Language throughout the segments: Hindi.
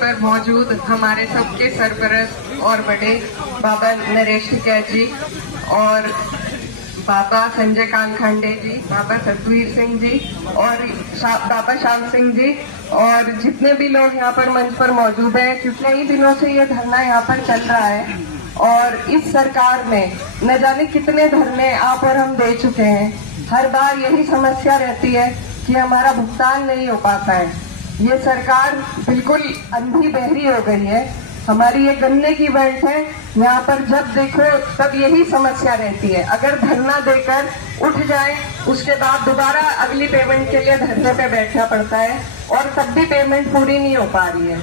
पर मौजूद हमारे सबके सरपरस्त और बड़े बाबा नरेश टिकैत जी और बाबा संजय कांत खांडे जी, बाबा सतवीर सिंह जी और बाबा श्याम सिंह जी और जितने भी लोग यहाँ पर मंच पर मौजूद हैं, कितने ही दिनों से ये धरना यहाँ पर चल रहा है और इस सरकार में न जाने कितने धरने आप और हम दे चुके हैं। हर बार यही समस्या रहती है कि हमारा भुगतान नहीं हो पाता है। ये सरकार बिल्कुल अंधी बहरी हो गई है। हमारी ये गन्ने की बेल्ट है, यहाँ पर जब देखो तब यही समस्या रहती है। अगर धरना देकर उठ जाए उसके बाद दोबारा अगली पेमेंट के लिए धरने पे बैठना पड़ता है और तब भी पेमेंट पूरी नहीं हो पा रही है।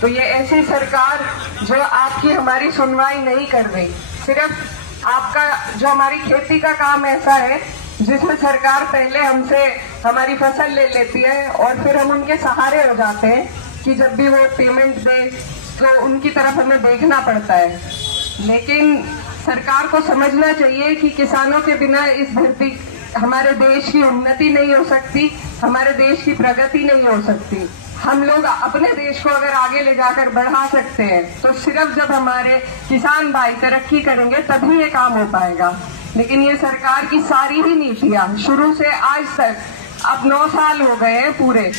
तो ये ऐसी सरकार जो आपकी हमारी सुनवाई नहीं कर रही, सिर्फ आपका जो हमारी खेती का काम ऐसा है जिसमें सरकार पहले हमसे हमारी फसल ले लेती है और फिर हम उनके सहारे हो जाते हैं कि जब भी वो पेमेंट दे तो उनकी तरफ हमें देखना पड़ता है। लेकिन सरकार को समझना चाहिए कि किसानों के बिना इस धरती हमारे देश की उन्नति नहीं हो सकती, हमारे देश की प्रगति नहीं हो सकती। हम लोग अपने देश को अगर आगे ले जाकर बढ़ा सकते हैं तो सिर्फ जब हमारे किसान भाई तरक्की करेंगे तभी ये काम हो पाएगा। लेकिन ये सरकार की सारी ही नीतियां शुरू से आज तक, अब 9 साल हो गए हैं पूरे,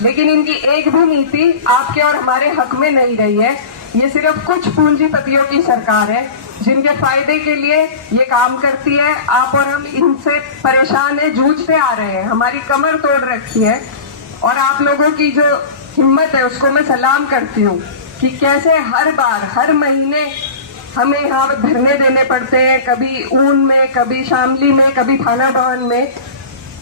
लेकिन इनकी एक भी नीति आपके और हमारे हक में नहीं रही है। ये सिर्फ कुछ पूंजीपतियों की सरकार है जिनके फायदे के लिए ये काम करती है। आप और हम इनसे परेशान है, जूझते आ रहे हैं, हमारी कमर तोड़ रखी है और आप लोगों की जो हिम्मत है उसको मैं सलाम करती हूँ कि कैसे हर बार हर महीने हमें यहाँ धरने देने पड़ते हैं, कभी ऊन में, कभी शामली में, कभी थाना भवन में।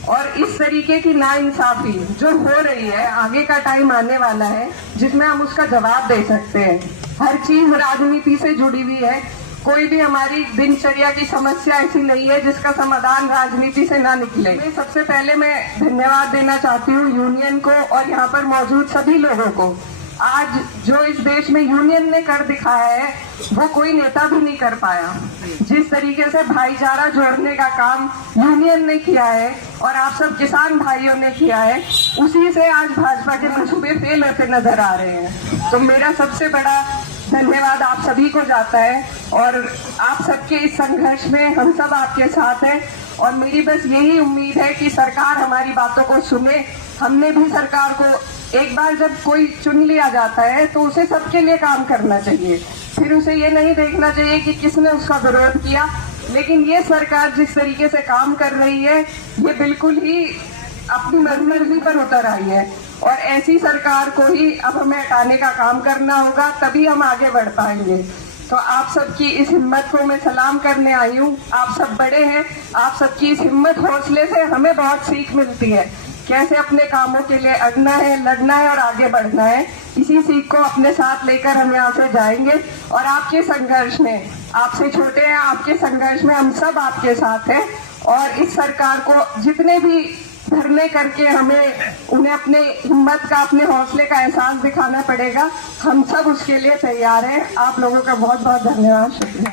और इस तरीके की नाइंसाफी जो हो रही है, आगे का टाइम आने वाला है जिसमें हम उसका जवाब दे सकते हैं। हर चीज राजनीति से जुड़ी हुई है, कोई भी हमारी दिनचर्या की समस्या ऐसी नहीं है जिसका समाधान राजनीति से ना निकले। सबसे पहले मैं धन्यवाद देना चाहती हूँ यूनियन को और यहाँ पर मौजूद सभी लोगों को। आज जो इस देश में यूनियन ने कर दिखाया है वो कोई नेता भी नहीं कर पाया। जिस तरीके से भाईचारा जोड़ने का काम यूनियन ने किया है और आप सब किसान भाइयों ने किया है, उसी से आज भाजपा के मंसूबे फेल होते नजर आ रहे हैं। तो मेरा सबसे बड़ा धन्यवाद आप सभी को जाता है और आप सबके इस संघर्ष में हम सब आपके साथ हैं और मेरी बस यही उम्मीद है कि सरकार हमारी बातों को सुने। हमने भी सरकार को एक बार जब कोई चुन लिया जाता है तो उसे सबके लिए काम करना चाहिए, फिर उसे ये नहीं देखना चाहिए कि किसने उसका विरोध किया। लेकिन ये सरकार जिस तरीके से काम कर रही है ये बिल्कुल ही अपनी मर्जी पर उतर आई है और ऐसी सरकार को ही अब हमें हटाने का काम करना होगा, तभी हम आगे बढ़ पाएंगे। तो आप सबकी इस हिम्मत को मैं सलाम करने आई हूँ। आप सब बड़े हैं, आप सबकी इस हिम्मत हौसले से हमें बहुत सीख मिलती है कैसे अपने कामों के लिए अड़ना है, लड़ना है और आगे बढ़ना है। इसी सीख को अपने साथ लेकर हम यहाँ से जाएंगे और आपके संघर्ष में, आपसे छोटे हैं, आपके संघर्ष में हम सब आपके साथ हैं और इस सरकार को जितने भी धरने करके हमें उन्हें अपने हिम्मत का, अपने हौसले का एहसास दिखाना पड़ेगा, हम सब उसके लिए तैयार हैं। आप लोगों का बहुत बहुत धन्यवाद, शुक्रिया।